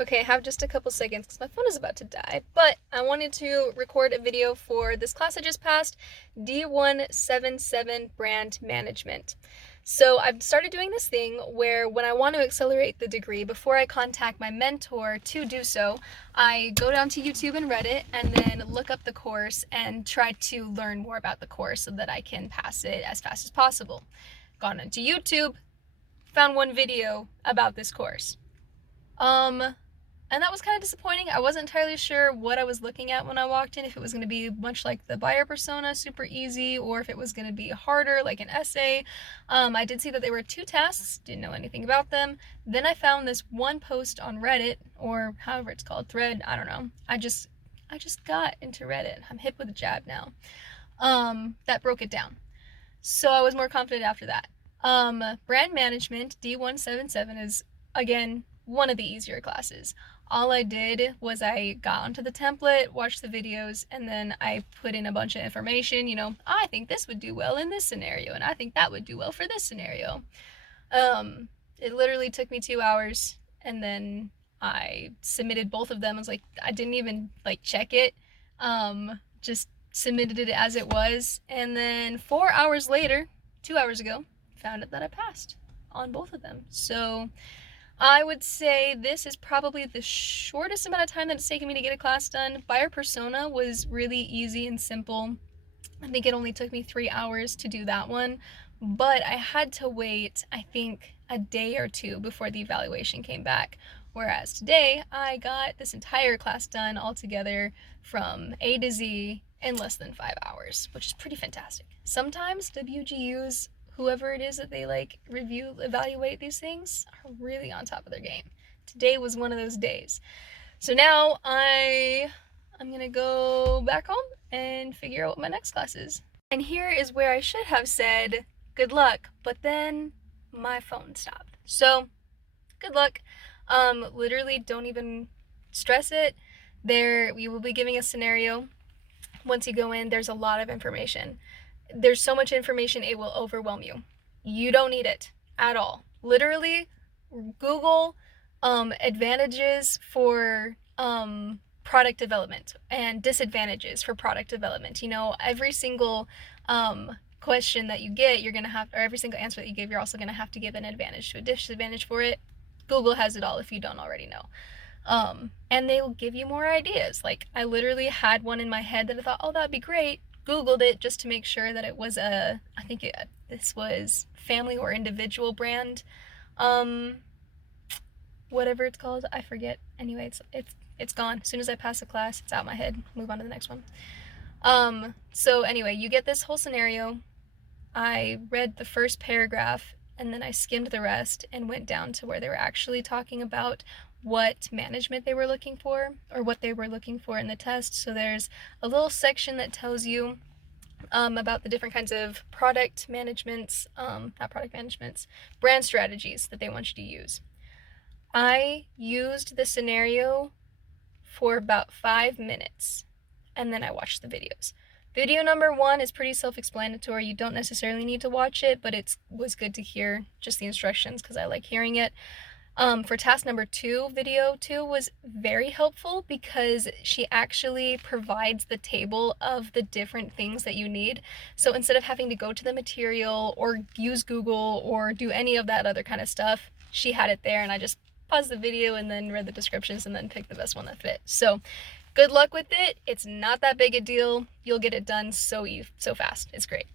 Okay, I have just a couple seconds because my phone is about to die, but I wanted to record a video for this class I just passed, D177 Brand Management. So I've started doing this thing where when I want to accelerate the degree, before I contact my mentor to do so, I go down to YouTube and Reddit and then look up the course and try to learn more about the course so that I can pass it as fast as possible. Gone into YouTube, found one video about this course. And that was kind of disappointing. I wasn't entirely sure what I was looking at when I walked in, if it was going to be much like the buyer persona, super easy, or if it was going to be harder, like an essay. I did see that there were 2 tasks, didn't know anything about them. Then I found this one post on Reddit, or however it's called, thread, I don't know. I just got into Reddit. I'm hip with a jab now. That broke it down. So I was more confident after that. Brand Management, D177, is, again, one of the easier classes. All I did was I got onto the template, watched the videos, and then I put in a bunch of information, I think this would do well in this scenario, and I think that would do well for this scenario. It literally took me 2 hours, and then I submitted both of them. I was like, I didn't even check it, just submitted it as it was, and then 4 hours later, 2 hours ago, found out that I passed on both of them. So I would say this is probably the shortest amount of time that it's taken me to get a class done. Buyer persona was really easy and simple. I think it only took me 3 hours to do that one, but I had to wait, I think, a day or 2 before the evaluation came back. Whereas today, I got this entire class done altogether from A to Z in less than 5 hours, which is pretty fantastic. Sometimes WGUs, whoever it is that they evaluate these things, are really on top of their game. Today was one of those days. So now I'm gonna go back home and figure out what my next class is. And here is where I should have said good luck, but then my phone stopped. So good luck. Literally don't even stress it. We will be giving a scenario. Once you go in, there's a lot of information. There's so much information, it will overwhelm you. You don't need it at all. Literally, Google advantages for product development and disadvantages for product development. Every single question that you get, you're gonna have, or every single answer that you give, you're also gonna have to give an advantage to a disadvantage for it. Google has it all if you don't already know. And they will give you more ideas. Like, I literally had one in my head that I thought, oh, that'd be great. Googled it just to make sure that it was this was family or individual brand, whatever it's called, I forget. Anyway, it's gone. As soon as I pass the class, it's out my head. Move on to the next one. So anyway, you get this whole scenario. I read the first paragraph and then I skimmed the rest and went down to where they were actually talking about what management they were looking for, or what they were looking for in the test. So there's a little section that tells you about the different kinds of product managements, brand strategies that they want you to use. I used the scenario for about 5 minutes, and then I watched the videos. Video number 1 is pretty self-explanatory. You don't necessarily need to watch it, but it was good to hear just the instructions because I like hearing it. For task number 2, video 2 was very helpful because she actually provides the table of the different things that you need. So instead of having to go to the material or use Google or do any of that other kind of stuff, she had it there, and I just paused the video and then read the descriptions and then picked the best one that fit. So good luck with it. It's not that big a deal. You'll get it done so fast. It's great.